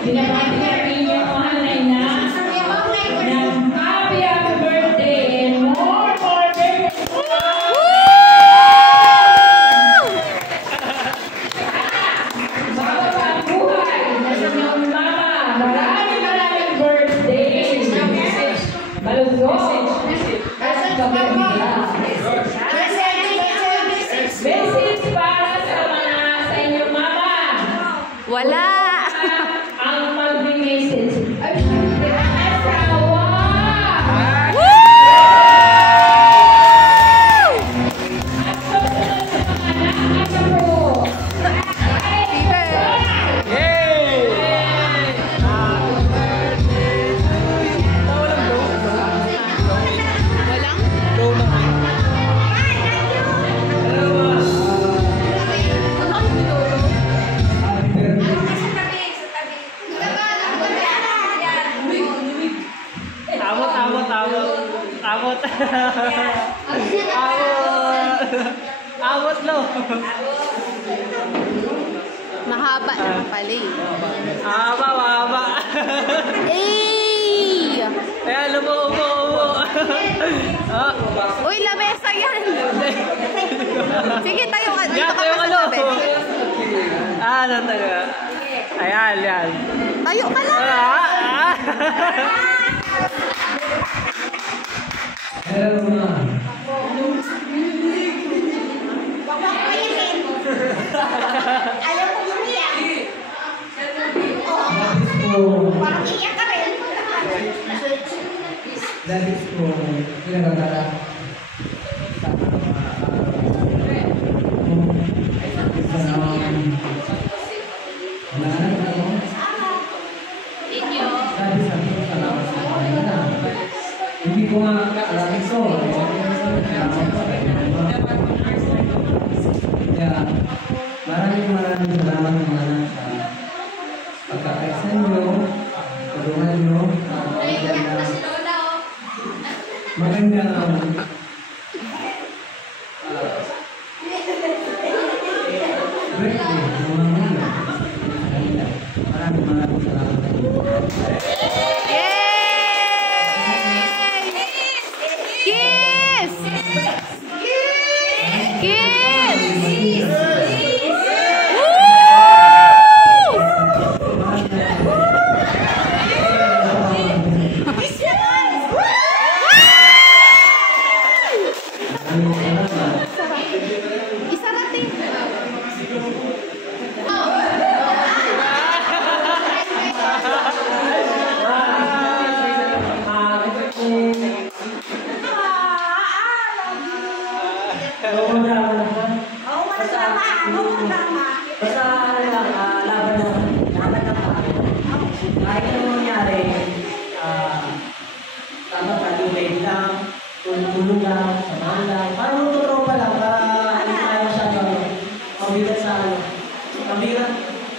Binabati namin yung mahal na ina ng happy birthday and more birthday. Bawat buhay na inyong mama. Maraming birthday. Malusog. Message para sa inyong mama. Wala. Ang mag-message. Asawa. Woo! At susunod sa mga anak ko. Awot. Awot no. Mahaba naman pala eh. Mahaba. Eh! Kaya umo. Uy, lamesa yan. Sige, tayo ka. Dito ka Tayo pa sa tabi. Tayo. Ayan. Tayo ka lang. Hello, ma. Ayaw ko umiyak. Parang iyak ka rin. That is for pinagagala. Hindi ko nga alam ito. Kaya maraming salamat naman sa pagkakaisan nyo, tulungan nyo, magandang birthday, mga muna. Maraming salamat. Kiss! Kiss! Isarating. Tulong lang, samahan lang. Parang totoo pa lang, para hindi tayo masyado mabigat sa ano. Mabigat.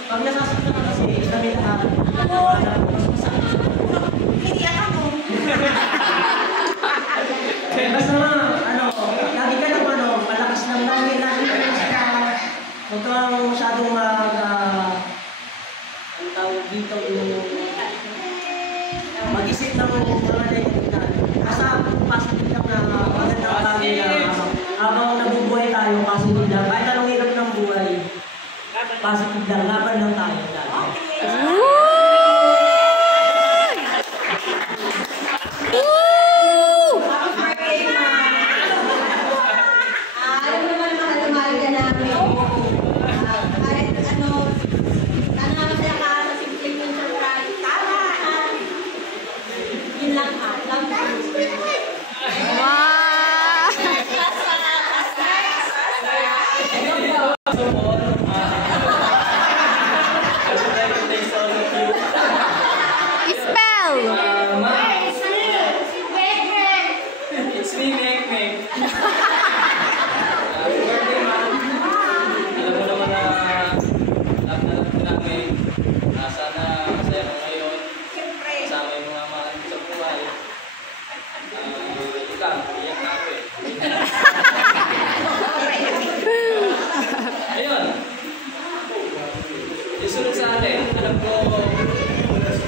Pag nasasaktan ka kasi, kami lahat. Mas masakit sa Hindi ako. basta lagi ka naman, malakas lang lagi ka. Huwag kang masyadong ang tawag dito, mag-isip ng mga negative. Basta positive lang na magandang bagay na habang nabubuhay tayo, positive lang. Kahit anong hirap ng buhay, positive lang, laban lang tayo. Alam naman mahal ka namin. Kahit sana masaya ka sa simpleng yung surprise. Tama! Yun lang ha. Wow!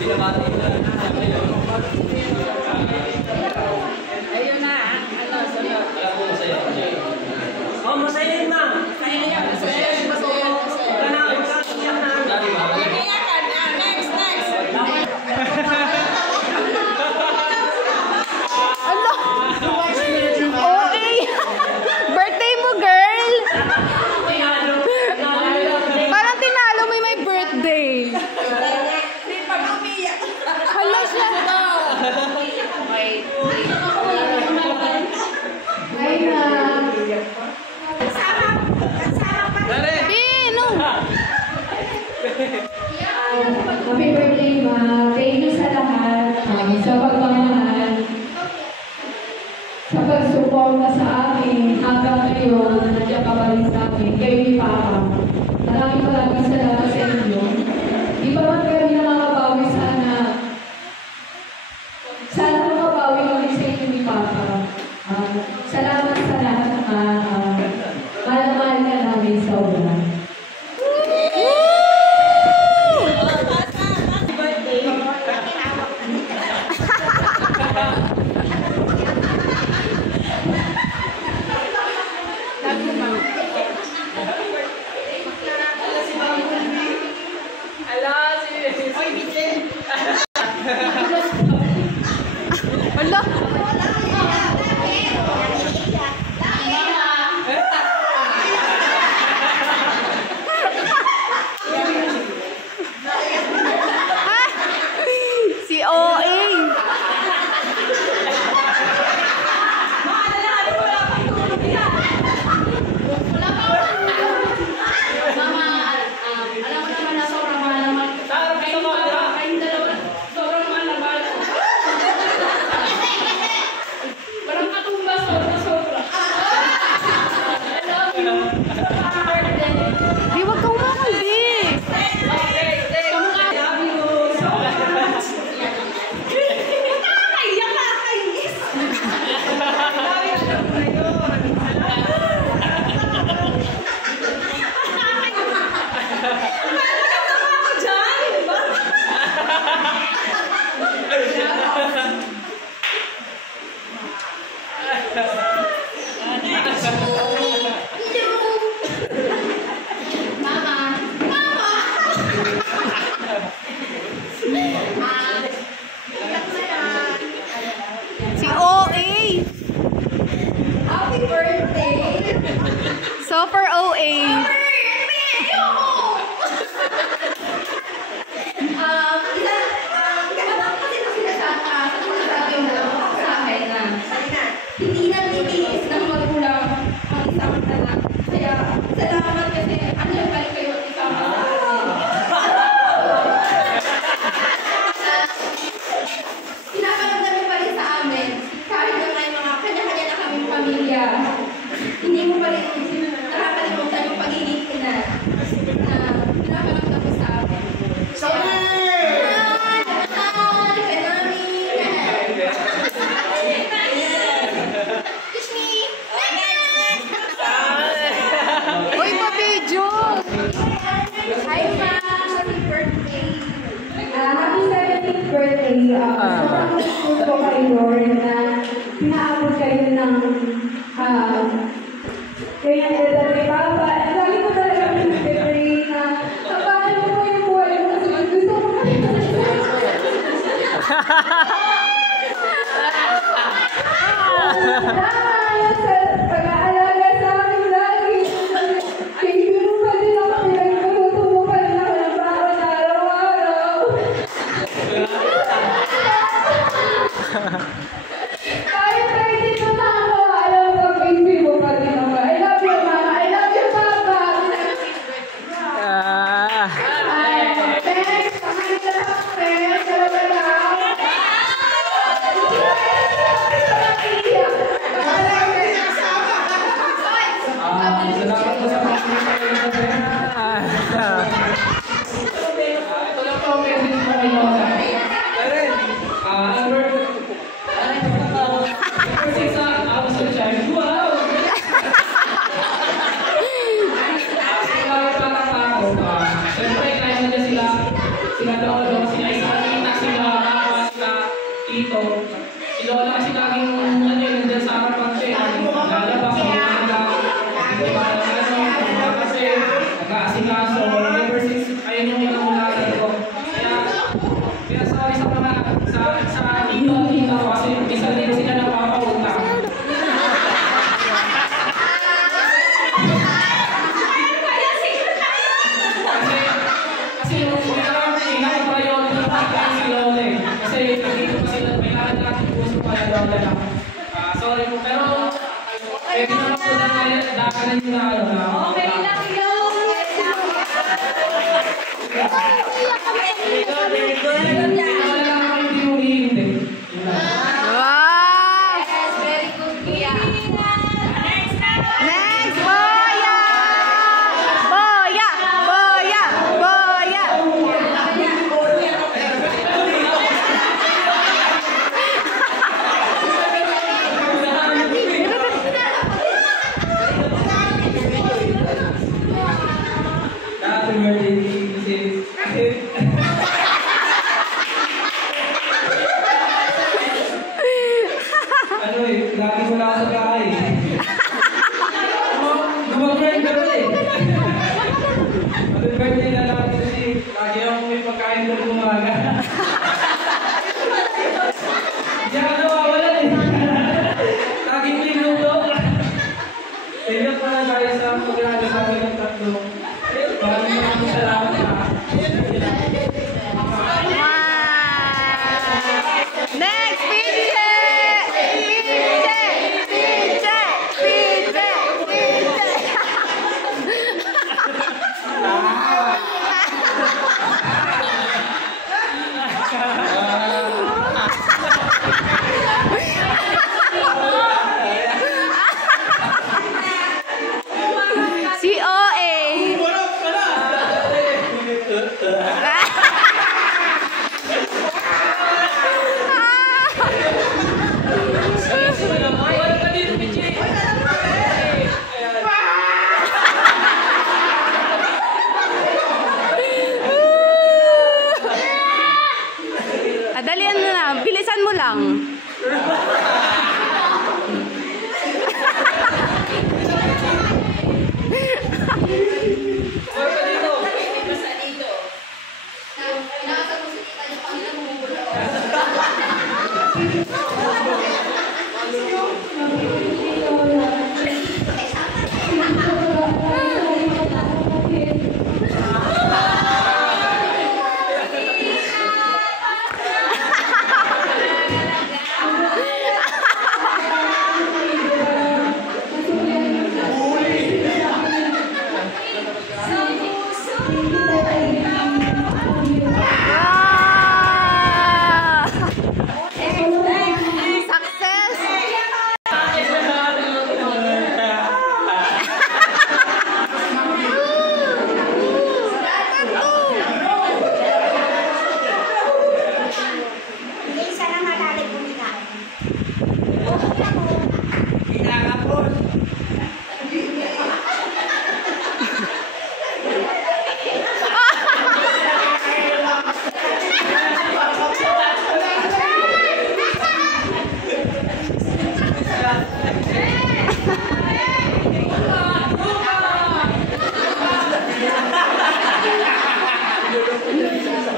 Ayun na, ano, sunod. Oh, masaya yun, ma'am. Masaya yan. Masaya yan. Wala na, magkakaiyak na. Iyakan na, next. Ano? OA! Birthday mo, girl! Parang tinalo mo yung may birthday. Hindi pa umiyak. Hala siya. Ay na. Pino! Happy birthday, ma. Thank you sa lahat. Sa pagmamahal. Sa pagsuporta sa akin. Hanggang ngayon, nandiyan ka pa rin sa akin. Kayo ni Papa. Maraming salamat sa inyo. Di ba man kayo nakakabawi sana? Sana makabawi kami sa inyo ni Papa. Salamat sa lahat. Mahal ka namin sa ulan. Hala! Ah! Si OA! Alam mo naman na sobrang mahal naman. Kayong dalawa, sobrang mahal na mahal ko. Parang katumba, sobra. I love you. Di, wag ka umakaldi! Kamukha. Love you so much. Nakakaiyak, nakakainis. Ako dyan, di ba? Mama. Si OA! Happy birthday! Super OA! Hindi na titiis ng magulang ang isang anak. Kaya salamat kasi andiyan pa rin kayo at isama. Pinaparamdam mo pa rin sa amin kahit na may mga kanya-kanya na kaming pamilya. Hindi mo pa rin nakakalimutan yung pagiging ina na pinaparamdam mo sa amin. Uy, pa-video! Hi, Ma! Happy birthday! Happy 17th birthday. Sobrang gusto ko kay Lord na pinaabot kayo ng kaya nila kay Papa. Ang lagi ko talaga pinag-pray na paano mo yung buhay mo kasi gusto ko sa pag-aalaga sa akin lagi. Kaibigan mo pa din ako, pinagluto pa rin ako ng bawat araw-araw. Kahit hindi mo na ako alam ko, baby mo pa din ako. I love you, Mama. I love you, Papa. Thanks. Pakain ka lang, friends. Salamat lang. Sila Lolo, sila Isabita, dito, si Lola kasi laging ano yun, nandiyan sa harapan ko eh. Lalabas, kasi nag-aasikaso, ever since ayun yung pinamularan ko. Kaya sorry sa mga, sa tito ko kasi isa din sila napapauta. Kasi yung pinaka-priority na si Lola eh. Kasi dito pa sila, may natin puso pa yung Lola na. Sorry po, pero pwede naman po dakanan yung na ano na. Okay lang yun. Wala lang ako hindi umiinit eh. Wow! Yes, very good, Kuya. Next, Boya! Boya! Boya! Boya! Happy birthday, Mrs. Ano eh, lagi mo na ako sa bahay. Gumag-friend ka rin eh. Happy birthday na lang kasi lagi ako may pagkain na umaga. Hindi ako nawawalan eh. Laging minuto. Kaya pala tayo sa pag-aaral sa amin ng tatlo. Maraming salamat ha. Next, PJ! PJ! PJ! PJ! Si OA! Wala ka dito, PJ. Dalian mo na, bilisan mo lang. Wala ka dito. Nakasabot si tita yung kanila bumubulo.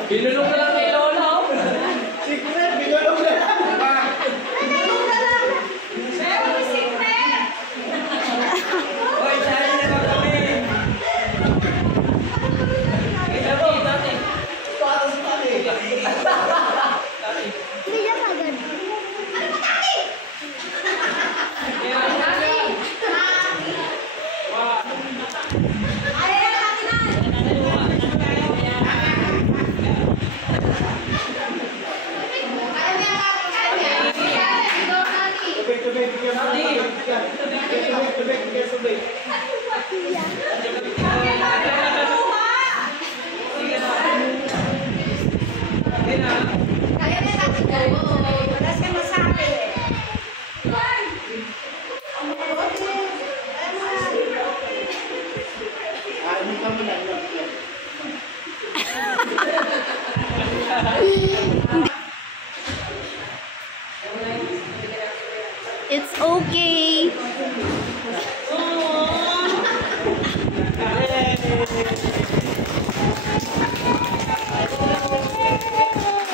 Binulong na lang kay Lola. Oh. Okay.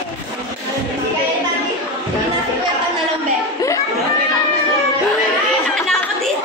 Kaya tani, pinasikwenta na lang, be. Nakakatis.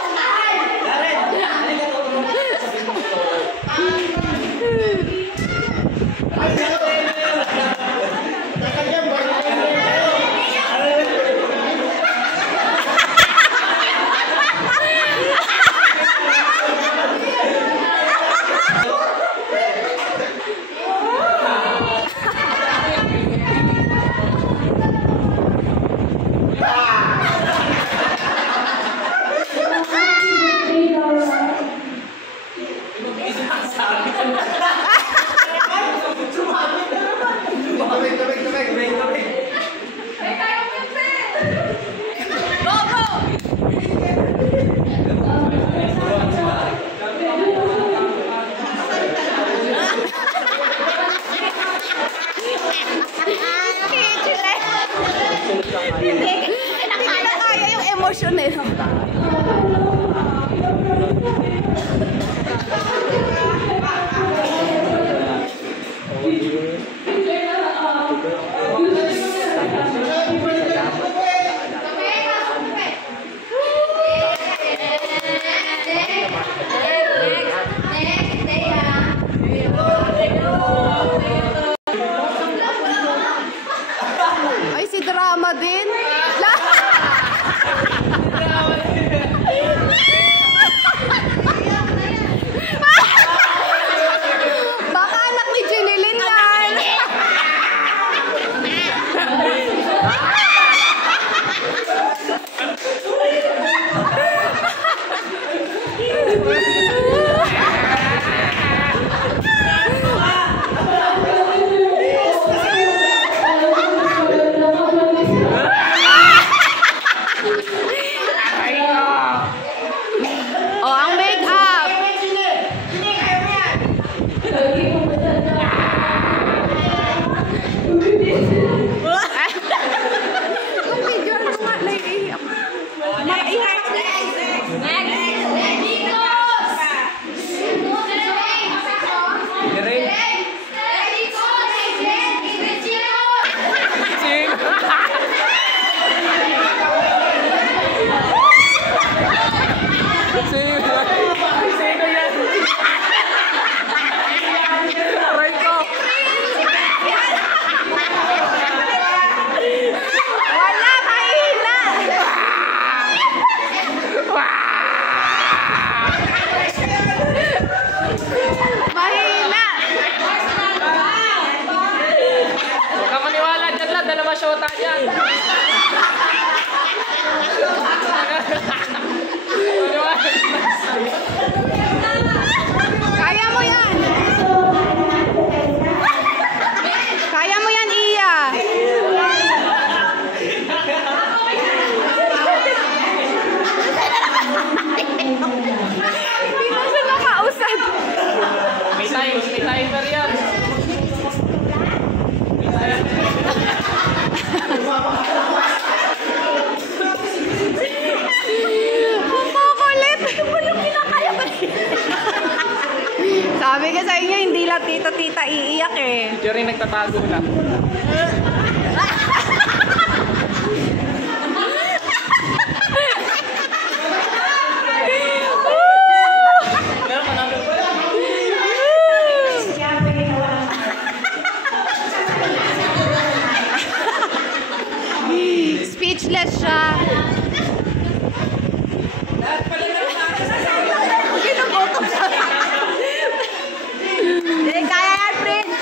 Hindi na kaya yung emosyon nila. Ay, si drama din. Baka anak ni Jeneline yan. Oh, ang make-up. Yung video, ano nga, naiiyak. Aray ko. Wala, mahila. Mahila. Huwag ka maniwala dyan lang. Dalawa syota yan. Maniwala. Kaya mo yan. Kaya mo yan, Iya. Hindi mo siya nakausad. May timer yan. Ang kukulit. Sabi ko sa inyo, hindi lang tita-tita iiyak eh. Si Jerry nagtatago na. Speechless siya. Ginugutom siya. Kaya yan, Prince.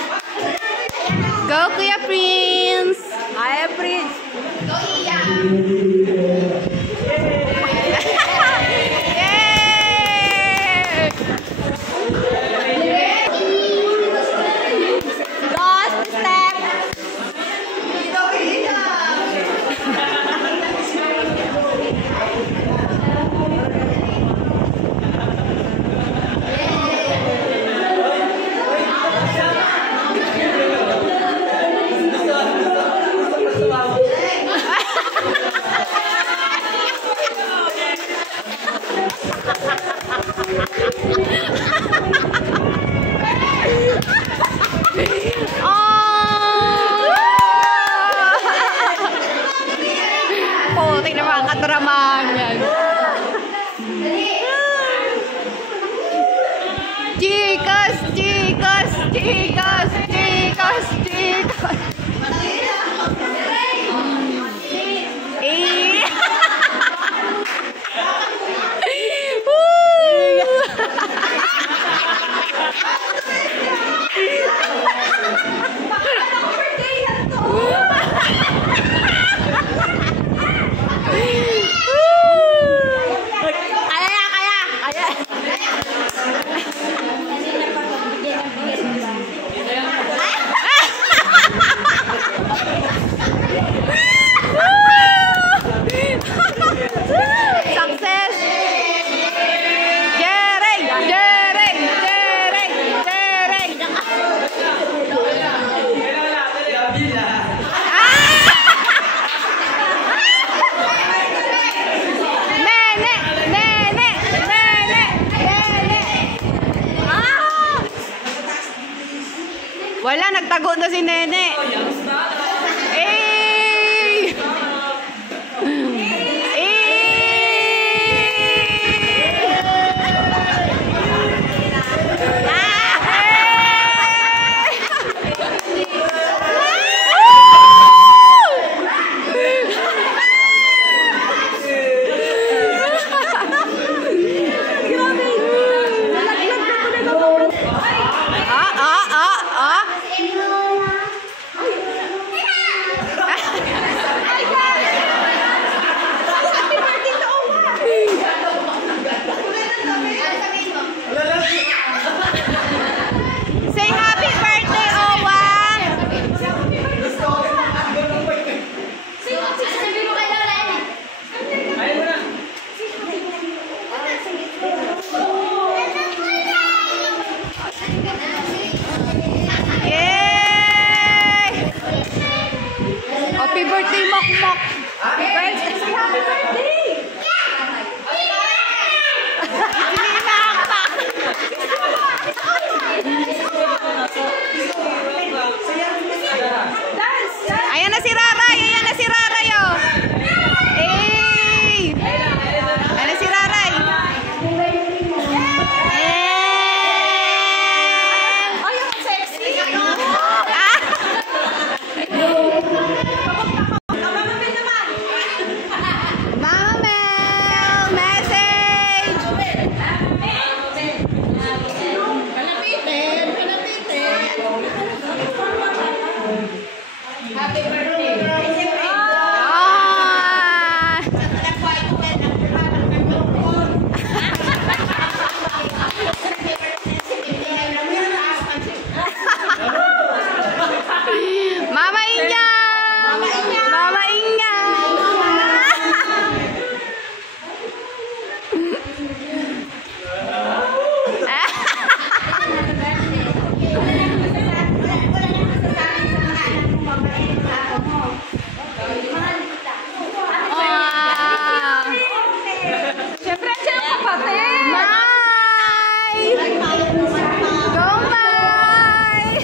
Go, Kuya Prince. Kaya, Prince. Go, Iya. Yay! Lost step. Go, Iya. Nagtatago na si Nene. Eh! Say happy birthday, Owa! Ayun mo na. Yay! Happy birthday, Mokmok! Happy birthday! Say happy birthday! Hindi nakakpak! Ayan na si Raray! Ayan na si Raray, oh! Hey! Ayan na si Raray! Ay, ang sexy! Mama Mel! Message! Happy birthday. Ah! Mama Inga! Mama Inga! Siyempre, siya ang kapatid! Mai! Go, Mai!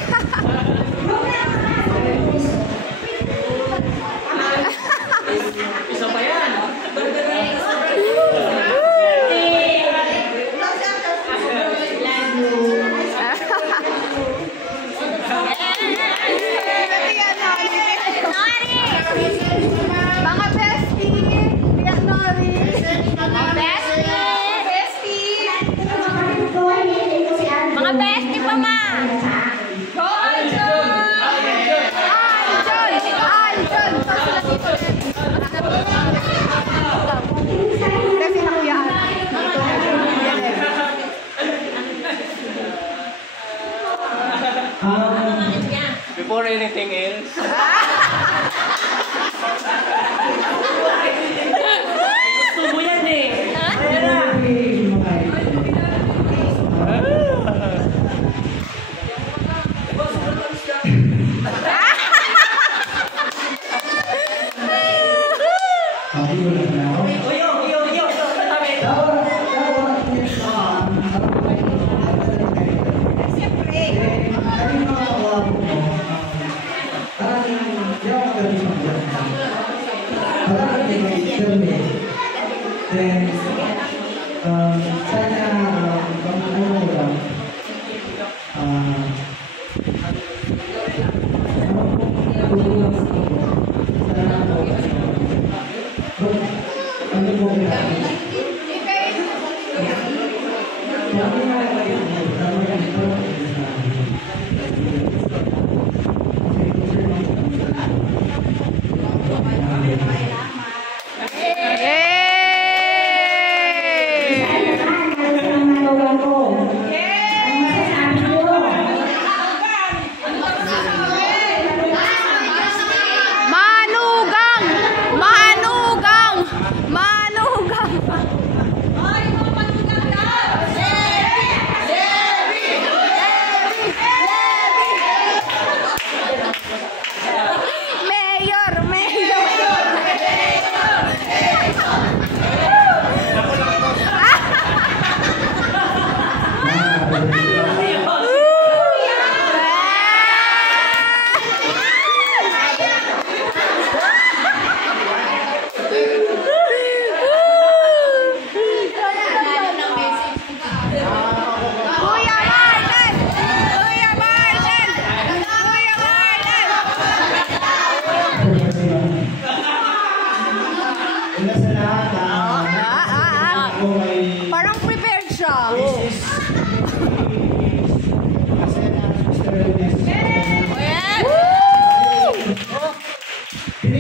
Isa pa yan. Mga bestie! Kuya Nori! Mga bestie! Mga bestie pa, ma! Go, Aljon! Aljon! Aljon! Kasi na kuya. Before anything else. Gusto mo yan eh. Uyo. Katabi. Then, sana pangulong lang, tulong ako, sana po, ano po kaya?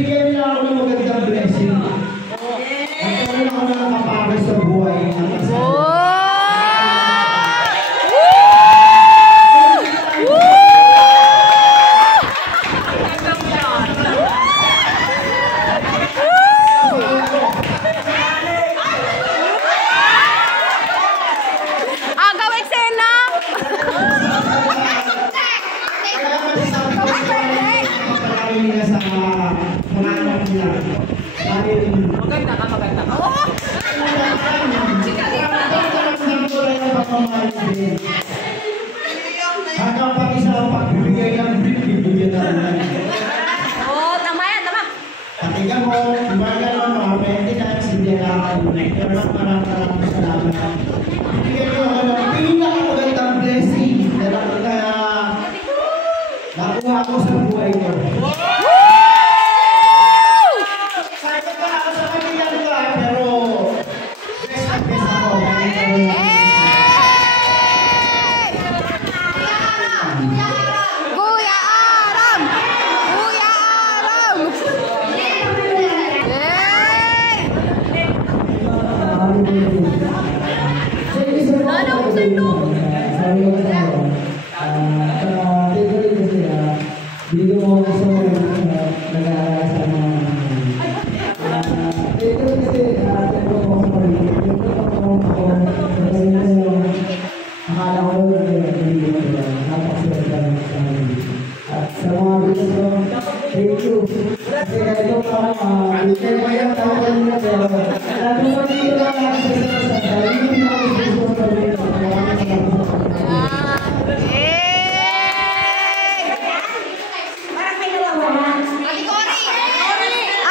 Binigyan nila ako ng magandang blessing. Nagkaroon ako ng kapagay sa buhay. Agaw eksena! Kapagay nila sa mga anak nila. Dahil Maganda ka. hanggang pag isa ang pagbibigay ng brief, bibigyan natin. Oo, tama yan, tama. Pakinggan mo, diba gano'n, mga maintenance, hindi nakakalimutan. Pero maraming salamat. Bibigyan nyo ako ng pinakamagandang blessing na nakuha ko sa buhay ko. Sayang pa ako sa kanila nila, pero best na best ako. Kuya Aram! Kuya Aram! Dito mo ako sa nag-aaral sa mga dito kasi dito mo ako akala ko at sa mga dito ko, thank you. Kasi kahit yung hindi pa yung tao ko nila pero lalo mo dito lang natin sa hindi mo ako gusto sa dito.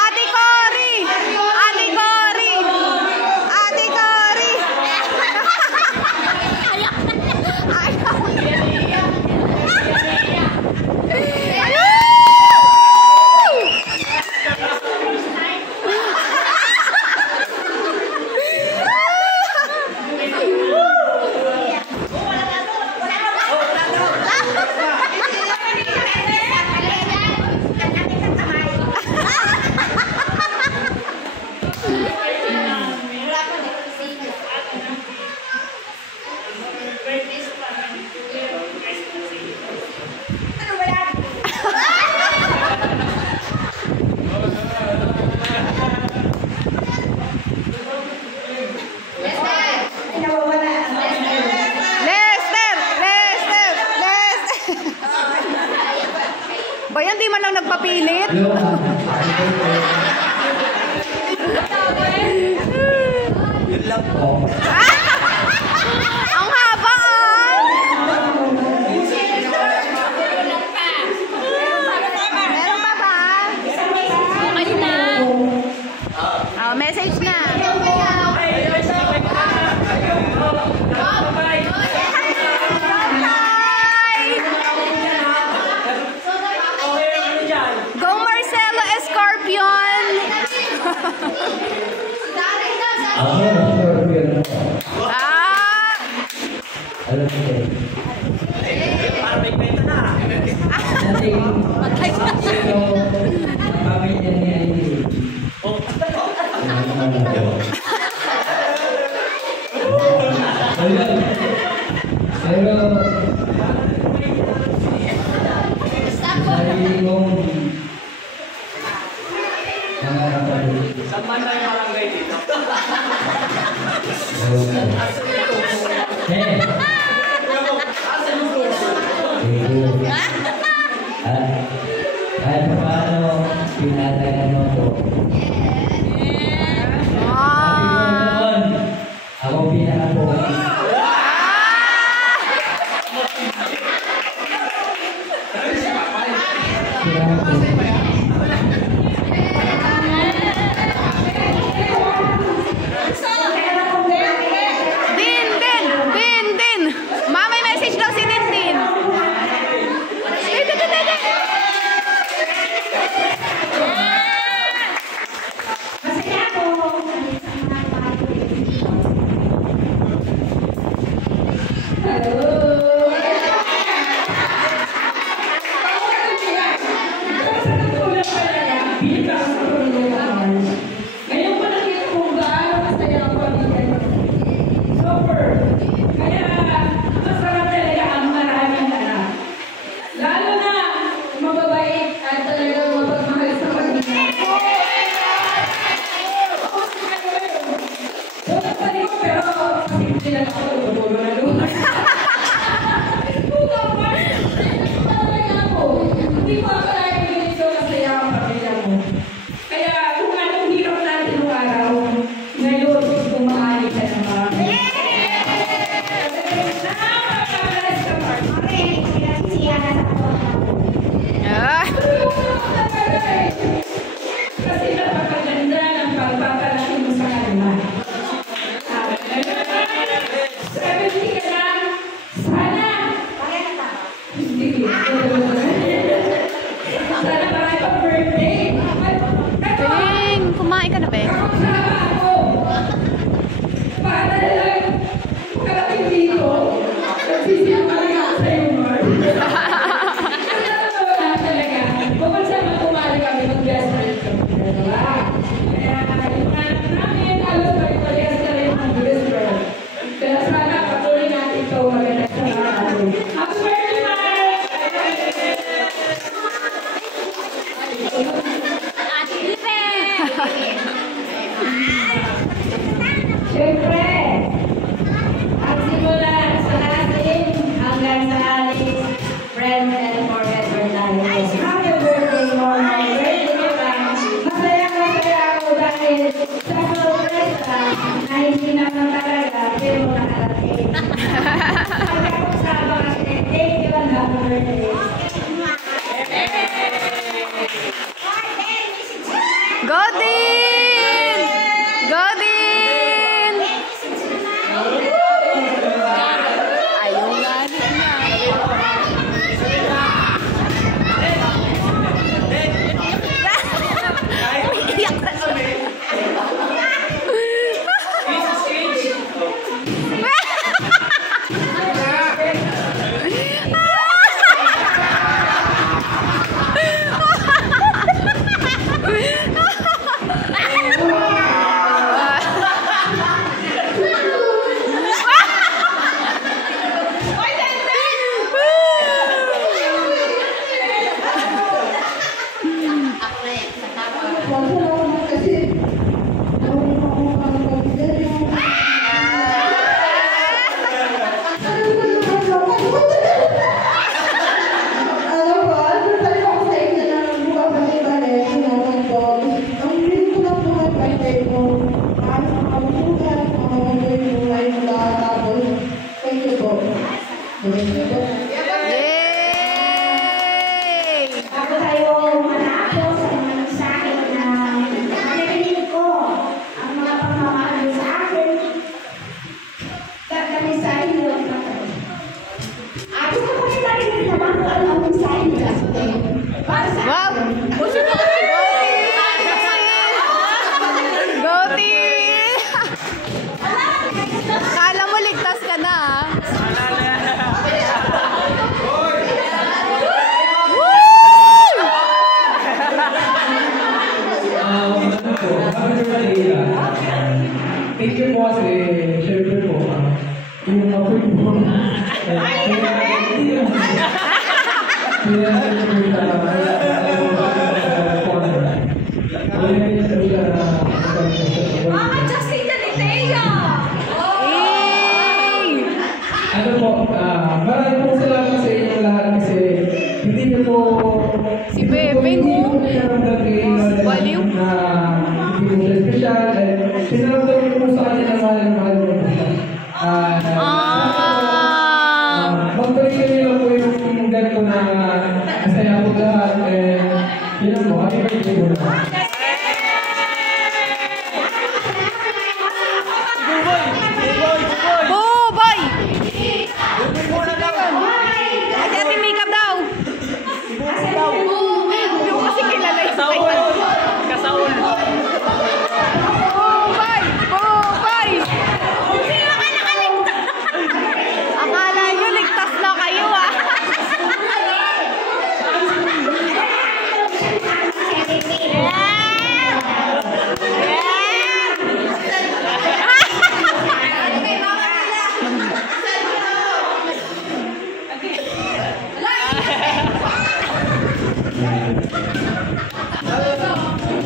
Ate Cory! Ate Cory! Ate Cory! Lester! Lester! Lester! Bayan, di man lang nagpapilit. Yun lang po. Ang haba ah! Meron pa ba? Okay na. Oh, message na. Go Marcelo Escorpion! Ah! Alam mo kayo. Parang may kwento na. Kasi pamilya niya hindi. Pero sarili kong mga kapatid. Saan man tayo barangay dito? Kahit paano, pinatayan mo ko. Ako pinaka-pogi. Din! Din! Din! Din! bilang sa pamilya ng Mars. Ngayon pa nakita kung gaano kasaya ang pamilya niyo. Super! Kaya masarap talaga ang maraming anak. Lalo na mababait at talagang mapagmahal sa pamilya. Wala pa rin ko, pero hindi lang ako tutulo na doon. Hindi ko akalain ganito kasaya ang pamilya mo. Kaya kung anong hirap natin nung araw, ngayon kumahali ka ng marami. Nakakapalas ka, Mark. Kasi napakaganda ng pagpapalaki mo sa kanila. 70 ka na, sana. Sige. Sana marami pang birthday. Ping, kumain ka na, Ping? Kakasama ako. Para lang karating dito. Nagsisimali ako sa'yo, Mark. Ano na talaga. Bukod sa magkumali kami, mag-best friend kami. Diba? Kaya yung anak namin, alam ko ito, yes na rin ang best friend. Kaya sana patuloy natin ito maganda sa mga natin. Happy birthday, Mark! Siyempre, ang simula sa atin hanggang sa ating friends and forever tayo. Happy birthday, Mom! Birthday ka! Masaya ako dahil sa sorpresa na hindi naman talaga pero nakarating. Pagkakasama kasi, thank you and happy birthday. Godin! Godin! Ayaw nga niya. Umiiyak na siya. Yay! Bago tayo manapos sa mga mensahe na narinig ko ang mga pamamahal sa akin, mensahe nila ang tatay. Gusto ko rin narinig naman kung ano ang mensahe nila sa akin. Para sa Wow! akin. Go TV! Kala mo ligtas ka na, ha? Thank you po kasi, syempre po, yung apoy po, Justin Daliteo! Yay! ano po, maraming po salamat sa inyong lahat kasi hindi niyo po Si Bebe, no? Baliw. na hindi mo siya special and sinaramdam niyo po sa kanya na mahal mo po siya. Magbalik kayo lang po yung ganito na masaya po lahat and yun lang po, happy birthday po lahat. Boy! Ate Ate Makeup daw! Hindi ko kasi kilala yung Kasaul! Boy! Boy! Akala nyo ligtas na kayo, ah! Yeah!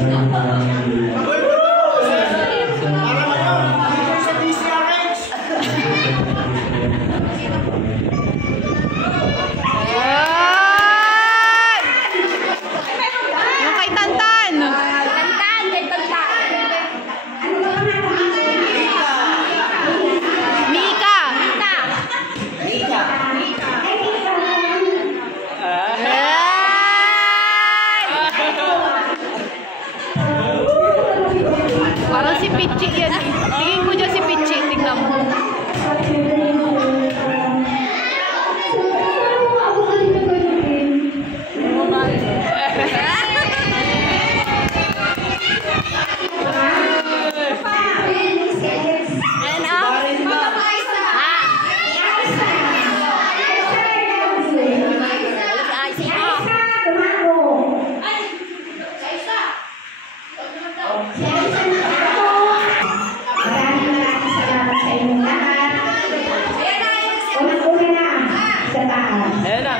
Yung kay Tantan. Tantan, kay Tantan. Ano ba Mika. Parang si Pichi yan eh. Tingin mo dyan si Pichi. Tingnan mo. And Ayan na.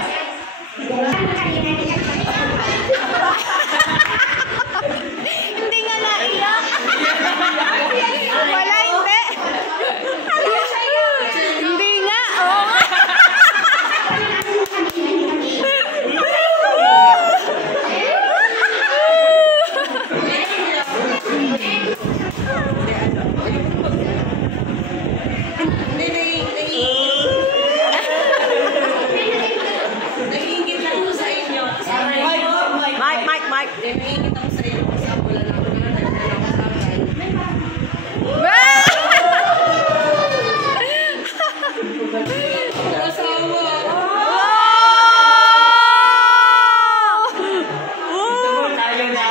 hindi nga naiyak. Wala, hindi. Hindi nga. Oo nga. Naiingit lang ko sa inyo. Mike. Naiingit ako sa inyo kasi ako wala na ako na nagdala ako sa akin. Asawa. Tayo na.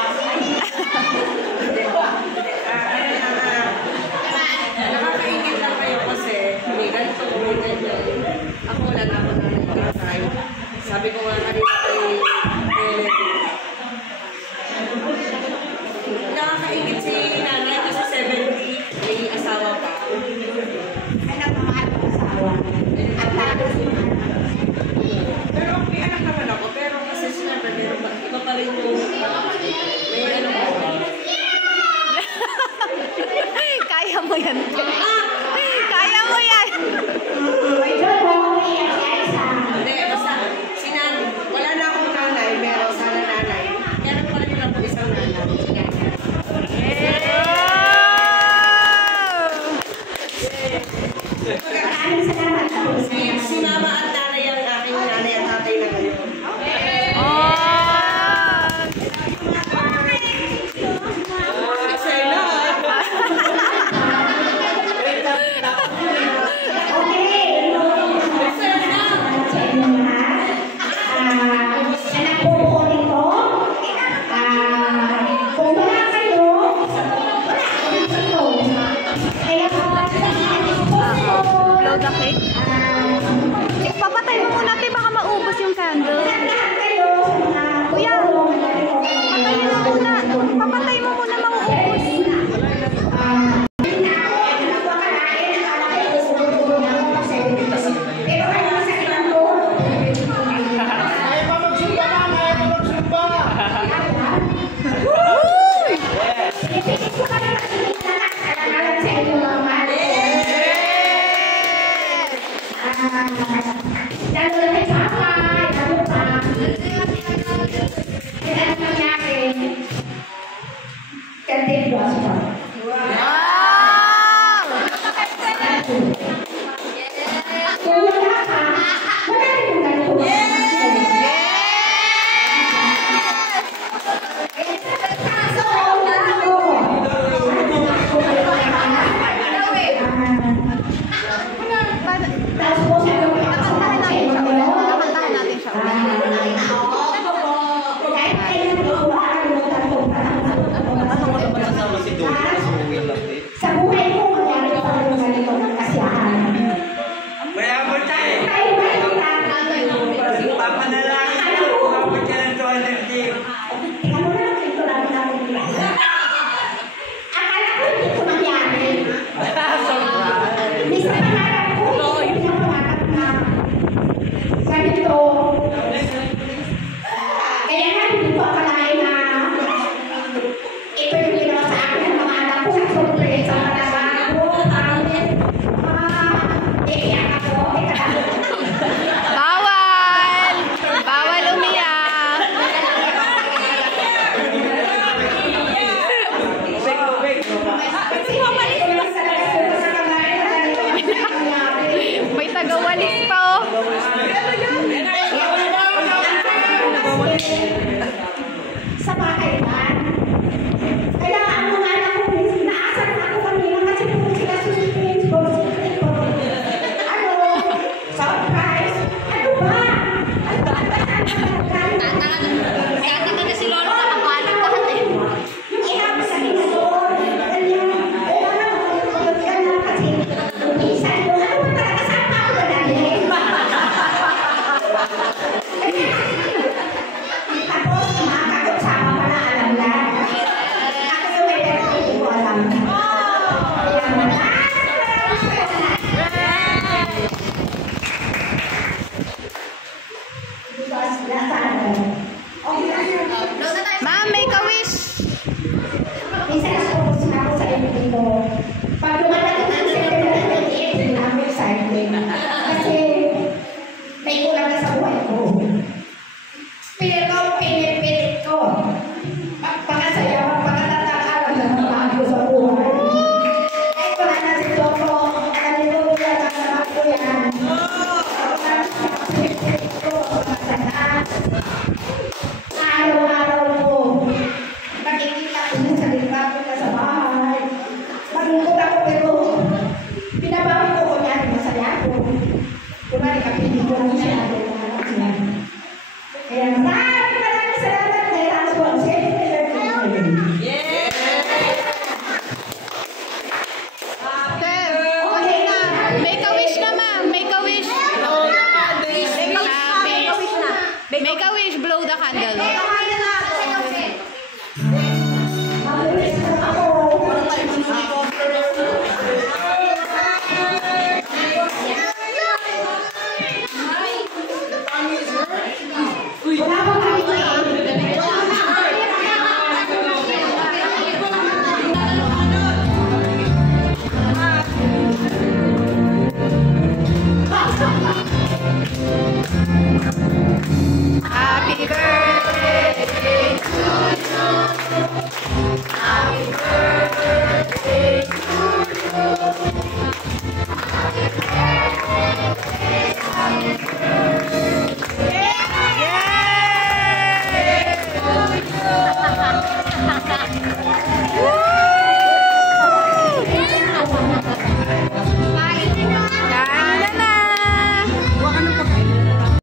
Nakakaingit lang kayo kasi may ganito, may ganyan. Ako wala na ako na nagkakay. Sabi ko nga kanina kay Lady. Nakakaingit si nanay kasi 70, may asawa pa. Pero may anak naman ako, pero kasi sinabi, pero iba pa rin yung may ano. Kaya mo yan.